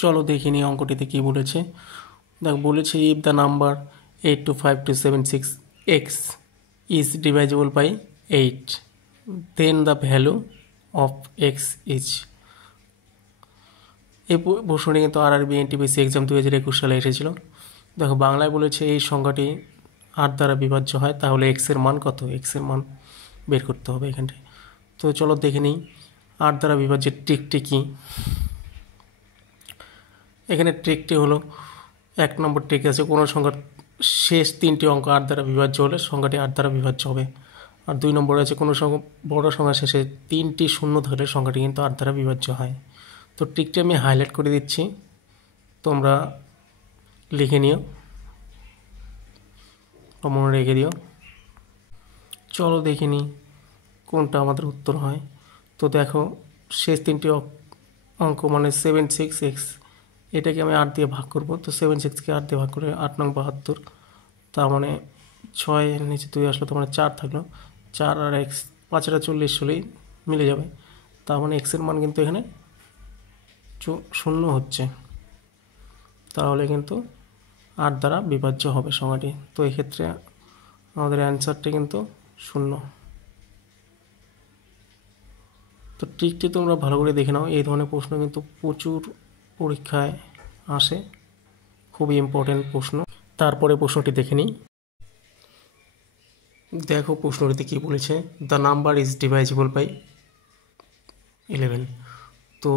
চলো দেখে নিই অঙ্কটিতে কী বলেছে। দেখ বলেছে if the number 82526x is divisible by 8 then the value of x is। এই প্রশ্নটি কিন্তু RRB NTPC এক্সাম 2021 সালে এসেছিল। দেখো বাংলায় বলেছে এই সংখ্যাটি 8 দ্বারা বিভাজ্য হয়, তাহলে এক্সের মান কত, এক্সের মান বের করতে হবে এখানটায়। তো চলো দেখে নিই 8 দ্বারা বিভাজ্যের ট্রিকটি কী। এখানে ট্রিকটি হলো 1 নম্বর ট্রিক আছে, কোনো সংখ্যার শেষ 3টি অঙ্ক 8 দ্বারা বিভাজ্য হলে সংখ্যাটি 8 দ্বারা বিভাজ্য হবে। আর 2 নম্বর আছে, কোনো সংখ্যা বড় সংখ্যার শেষে 3টি শূন্য ধরলে সংখ্যাটি কিন্তু 8 দ্বারা বিভাজ্য হয়। তো ট্রিকটি আমি হাইলাইট করে দিচ্ছি, তোমরা লিখে নিও, মনে রেখে দিও। চলো দেখে নিই কোনটা আমাদের উত্তর হয়। তো দেখো শেষ 3টি অঙ্ক মানে 76x, এটাকে আমি 8 দিয়ে ভাগ করব। তো 76কে 8 দিয়ে ভাগ করে 8 নং 72, তার মানে 6 এর নিচে 2 আসলো, তার মানে 4 থাকলো। 4 আর x 5 আর 40 হলেই মিলে যাবে, তার মানে এক্সের মান কিন্তু এখানে 0 হচ্ছে, তাহলে কিন্তু 8 দ্বারা বিভাজ্য হবে সংখ্যাটি। তো এক্ষেত্রে আমাদের অ্যান্সারটি কিন্তু 0। তো ট্রিকটি তোমরা ভালো করে দেখে নাও, এই ধরনের প্রশ্ন কিন্তু প্রচুর পরীক্ষায় আসে, খুবই ইম্পর্টেন্ট প্রশ্ন। তারপরে প্রশ্নটি দেখে নিই। দেখো প্রশ্নটিতে কী বলেছে, the number is divisible by 11। তো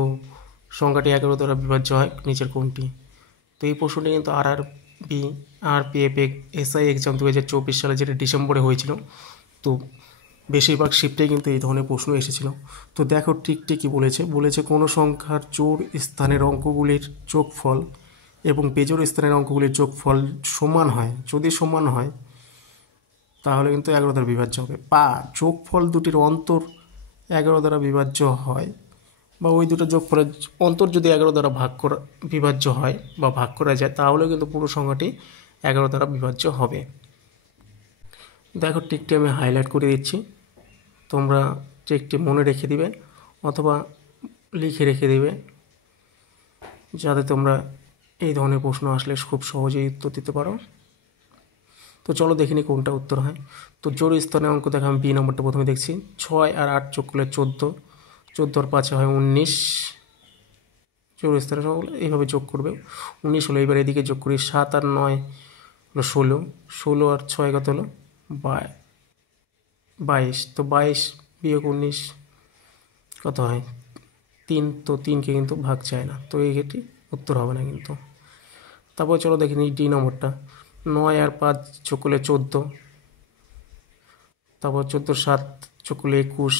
সংখ্যাটি 11 দ্বারা বিভাজ্য হয় নিচের কোনটি। তো এই প্রশ্নটি কিন্তু RPF SI এক্সাম 2024 সালে, যেটা ডিসেম্বরে হয়েছিল। তো বেশিরভাগ শিফটে কিন্তু এই ধরনের প্রশ্ন এসেছিল। তো দেখো ট্রিকটি কী বলেছে, কোনো সংখ্যার জোড় স্থানের অঙ্কগুলির যোগফল এবং বেজোড় স্থানের অঙ্কগুলির যোগফল সমান হয়, যদি সমান হয় তাহলে কিন্তু 11 দ্বারা বিভাজ্য হবে, বা যোগফল দুটির অন্তর 11 দ্বারা বিভাজ্য হয়, বা ওই দুটো যোগফলের অন্তর যদি 11 দ্বারা বিভাজ্য হয় বা ভাগ করা যায়, তাহলে কিন্তু পুরো সংখ্যাটি 11 দ্বারা বিভাজ্য হবে। দেখো ট্রিকটি আমি হাইলাইট করে দিচ্ছি, তোমরা ট্রিকটি মনে রেখে দিবে অথবা লিখে রেখে দিবে, যাতে তোমরা এই ধরনের প্রশ্ন আসলে খুব সহজেই উত্তর দিতে পারো। তো চলো দেখিনি কোনটা উত্তর হয়। তো জোড় স্থানে অঙ্ক দেখা আমি 2 নম্বরটা প্রথমে দেখছি। 6 আর 8 যোগ করলে 14, 14 আর 5 হয় 19। জোড় স্থানে সকলে এইভাবে যোগ করবে, 19 হলো। এবার এদিকে যোগ করি, 7 আর 9 হলো 16, 16 আর 6 কত হলো 22। তো 22 বিয়োগ 19 কত হয় 3। তো 3কে কিন্তু ভাগ চায় না, তো এইটি উত্তর হবে না কিন্তু। তারপর চলো দেখে নিই ডি নম্বরটা, 9 আর 5 যোগ করলে 14, তারপর 14 7 যোগ করলে 21,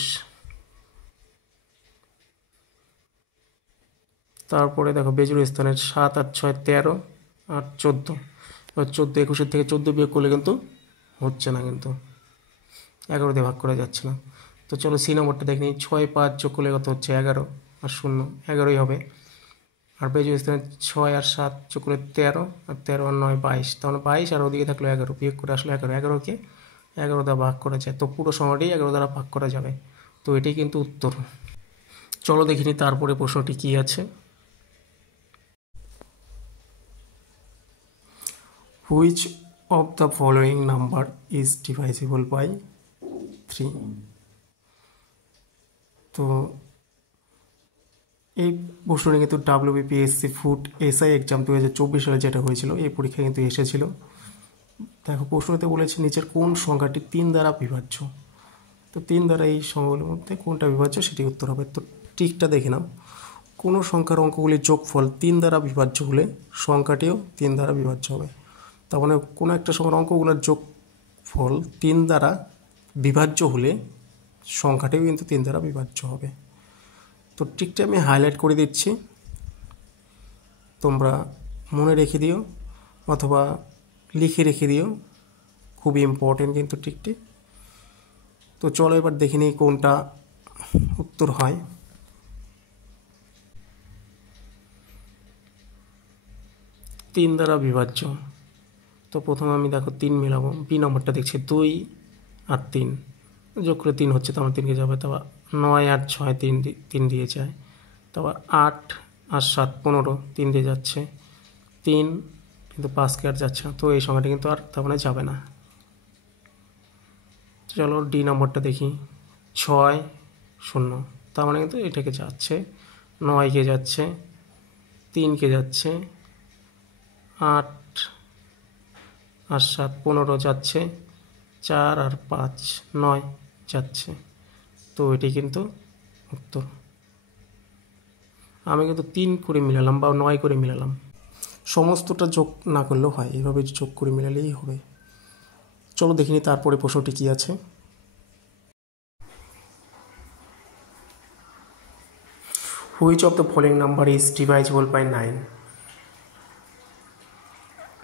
তারপরে দেখো বেজোড় স্থানের 7 আর 6 13 আর 14, 14 21 থেকে 14 বিয়োগ করলে কিন্তু হচ্ছে না, কিন্তু 11 দিয়ে ভাগ করা যাচ্ছে না। তো চলো সি নম্বরটা দেখে নিই, 6 5 যোগ করলে কত হচ্ছে 11 আর 0, 11ই হবে। আর বেজোড় স্থানে 6 আর 7 যোগ করলে 13 আর 13 আর 9 22, তাহলে 22 আর ওদিকে থাকলো 11, বিয়োগ করে আসলে 11, 11কে 11 দ্বারা ভাগ করা যায়, তো পুরো সংখ্যাটি 11 দ্বারা ভাগ করা যাবে, তো এটাই কিন্তু উত্তর। চলো দেখিনি তারপরে প্রশ্নটি কী আছে। Which of the following number is divisible by 3? তো এই প্রশ্নটি কিন্তু WBPSC ফুড SI এক্সাম 2024 সালে যেটা হয়েছিল, এই পরীক্ষা কিন্তু এসেছিল। দেখো প্রশ্নতে বলেছে নিচের কোন সংখ্যাটি 3 দ্বারা বিভাজ্য। তো 3 দ্বারা এই সংখ্যাগুলোর মধ্যে কোনটা বিভাজ্য সেটি উত্তর হবে। তো ট্রিকটা দেখে নাও, কোনো সংখ্যার অঙ্কগুলির যোগফল 3 দ্বারা বিভাজ্য হলে সংখ্যাটিও 3 দ্বারা বিভাজ্য হবে। তার মানে কোনো একটা সংখ্যার অঙ্কগুলোর যোগফল 3 দ্বারা বিভাজ্য হলে সংখ্যাটিও কিন্তু 3 দ্বারা বিভাজ্য হবে। তো ট্রিকটা আমি হাইলাইট করে দিচ্ছি, তোমরা মনে রেখে দিও অথবা লিখে রেখে দিও, খুবই ইম্পর্টেন্ট কিন্তু ট্রিকটি। তো চলো এবার দেখে নিই কোনটা উত্তর হয়। তিন দ্বারা বিভাজ্য, তো প্রথমে আমি দেখো 3 মেলাবো, বি নম্বরটা দেখছি 2 আর 3 যোগ করে 3 হচ্ছে, তো আমার 3কে যাবে। তারপর 9 আর 6 3 দিয়ে যায়, তারপর 8 আর 7 15, 3 দিয়ে যাচ্ছে 3, কিন্তু 5কে আর যাচ্ছে না, তো এই সংখ্যাটা কিন্তু আর তার মানে যাবে না। চলো ডি নম্বরটা দেখি, 6 0, তার মানে কিন্তু এটাকে যাচ্ছে, 9কে যাচ্ছে, 3কে যাচ্ছে, 8 আর 7 15 যাচ্ছে, 4 আর 5 9 যাচ্ছে, তো এটি কিন্তু উত্তর। আমি কিন্তু 3 করে মিলালাম বা 9 করে মিলালাম, সমস্তটা যোগ না করলেও হয়, এভাবে যোগ করে মিলালেই হবে। চলো দেখিনি তারপরে প্রশ্নটি কী আছে। Which of the following number is divisible by 9?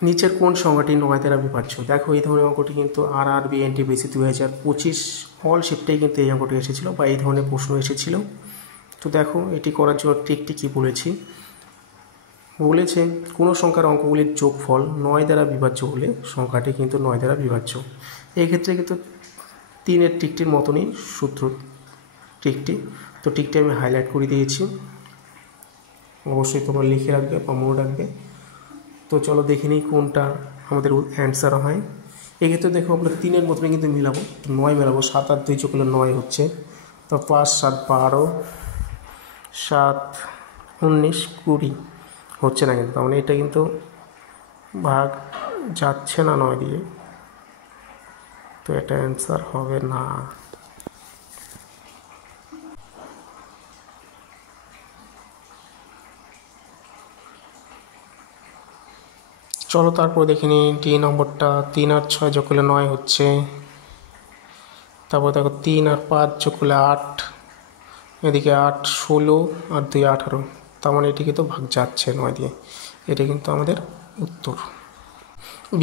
নিচের কোন সংখ্যাটি 9 দ্বারা বিভাজ্য? দেখো এই ধরনের অঙ্কটি কিন্তু RRBNTPC 2025 অল শিফটেই কিন্তু এই অঙ্কটি এসেছিলো বা এই ধরনের প্রশ্ন এসেছিল। তো দেখো এটি করার জন্য ট্রিকটি কী বলেছে, কোনো সংখ্যার অঙ্কগুলির যোগফল 9 দ্বারা বিভাজ্য হলে সংখ্যাটি কিন্তু 9 দ্বারা বিভাজ্য। এই ক্ষেত্রে কিন্তু 3-এর ট্রিকটির মতনই সূত্র ট্রিকটি, তো ট্রিকটি আমি হাইলাইট করে দিয়েছি, অবশ্যই তোমরা লিখে রাখবে বা মনে রাখবে। তো চলো দেখে নিই কোনটা আমাদের অ্যান্সার হয়। এক্ষেত্রে দেখো আমরা 3-এর মতনই কিন্তু মিলাবো, তো 9 মেলাবো, 7 আর 2 যোগ করলে 9 হচ্ছে, তো 5 7 12, 7 19 20 হচ্ছে না কিন্তু, মানে এটা কিন্তু ভাগ যাচ্ছে না 9 দিয়ে, তো এটা অ্যান্সার হবে না। চলো তারপর দেখে নিই ডি নম্বরটা, 3 আর 6 যোগ করলে 9 হচ্ছে, তারপর দেখো 3 আর 5 যোগ করলে 8, এদিকে 8 16 আর 2 18, তার মানে এটিকে তো ভাগ যাচ্ছে 9 দিয়ে, এটা কিন্তু আমাদের উত্তর।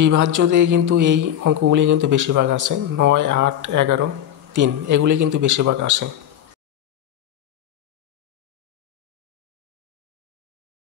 বিভাজ্য দিয়ে কিন্তু এই অঙ্কগুলি কিন্তু বেশিরভাগ আসে, 9 8 11 3, এগুলি কিন্তু বেশিরভাগ আসে।